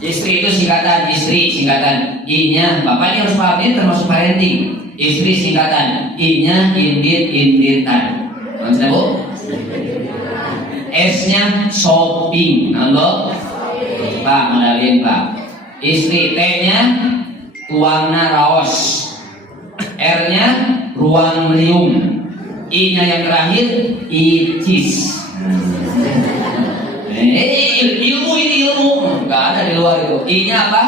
Istri itu singkatan, istri singkatan. I-nya, bapaknya harus paham, ini termasuk parenting. Istri singkatan, I-nya indit-inditan. Maksudnya bu? S-nya shopping. Halo? Pak, modalin Pak. Istri, T-nya tuangna raos. R-nya ruang melium. I-nya yang terakhir icis. Ilmu ini ilmu, nggak ada di luar itu. I-nya apa?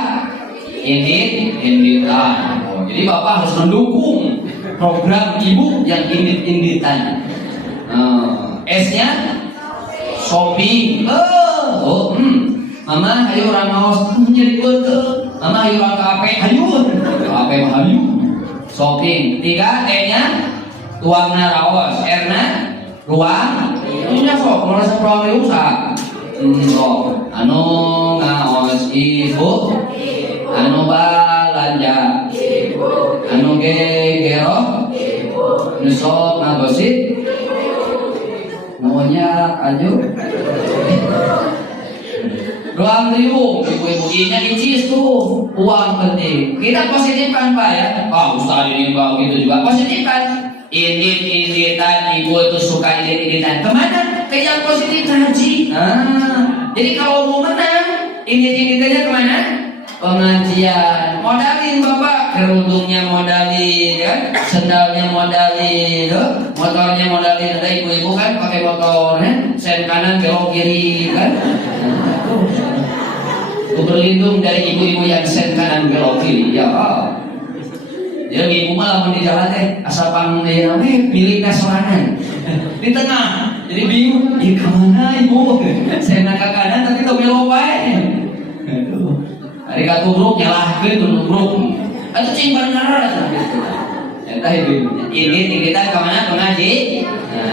Indit-inditan. Jadi bapak harus mendukung program ibu yang indit-inditan. S-nya shopping. Mama, ayo orang mau jadi betul. Mama, ayo orang KP, ayo. KP mah ayo. Shopping. 3, T-nya tuangna raos. R-nya ruang. Ini sok, merasa ruang rusak. Anu ngaos ibu, anu balanja, anu gegero, anu sok ngagosip, maunya aju. Ruang liu, ibu-ibu ini icis tuh, uang penting. Kita positifkan Pak ya. Ustaz ini Pak gitu juga positifkan. Indit-inditan, ibu itu suka indit-inditan. Kemana? Ke yang positif haji. Jadi kalau mau menang, indit-inditannya kemana? Pengajian. Modalin bapak, kerudungnya modalin, kan? Sendalnya modalin, motornya modalin. Ada ibu-ibu kan pakai motor, sen kanan belok kiri, kan? Berlindung dari ibu-ibu yang sen kanan belok kiri, ya Allah. Jadi ibu malah mau di jalan asal panggungnya pilih kesorangan di tengah. Jadi bingung, kemana ibu? Saya nak ke kanan tapi tuh belok wae. Hari katubruk nyalahkeun tubruk. Atuh cing bener. Eta ibu. Ini kita kemana pengaji?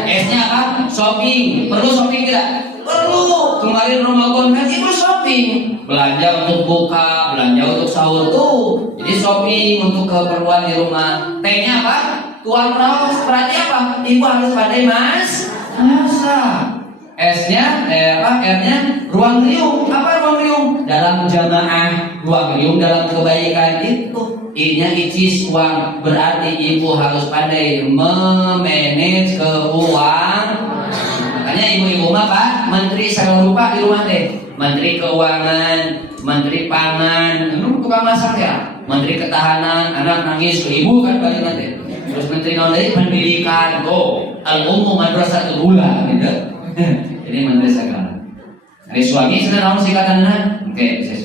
S-nya apa? Shopping. Perlu shopping tidak? Perlu. Kemarin Ramadan kan ibu shopping. Belanja untuk buka, belanja untuk sahur tuh. Jadi shopping untuk keperluan di rumah. T-nya apa? Tuan raos. Berarti apa? Ibu harus pandai masak. S-nya, R-nya ruang liung. Apa ruang liung? Dalam jamaah. Ruang liung dalam kebaikan itu. I-nya icis uang. Berarti ibu harus pandai memanage keuangan. Makanya ibu-ibu mah Pak, menteri saya lupa di rumah teh. Menteri Keuangan, Menteri Pangan, tukang masak ya. Menteri Ketahanan, anak nangis ke ibu kan balik nanti. Terus Menteri dari Pendidikan, al-ummu madrasatul ula gitu. Jadi menteri segala. Hari suami sudah tahu singkatannya. Oke, saya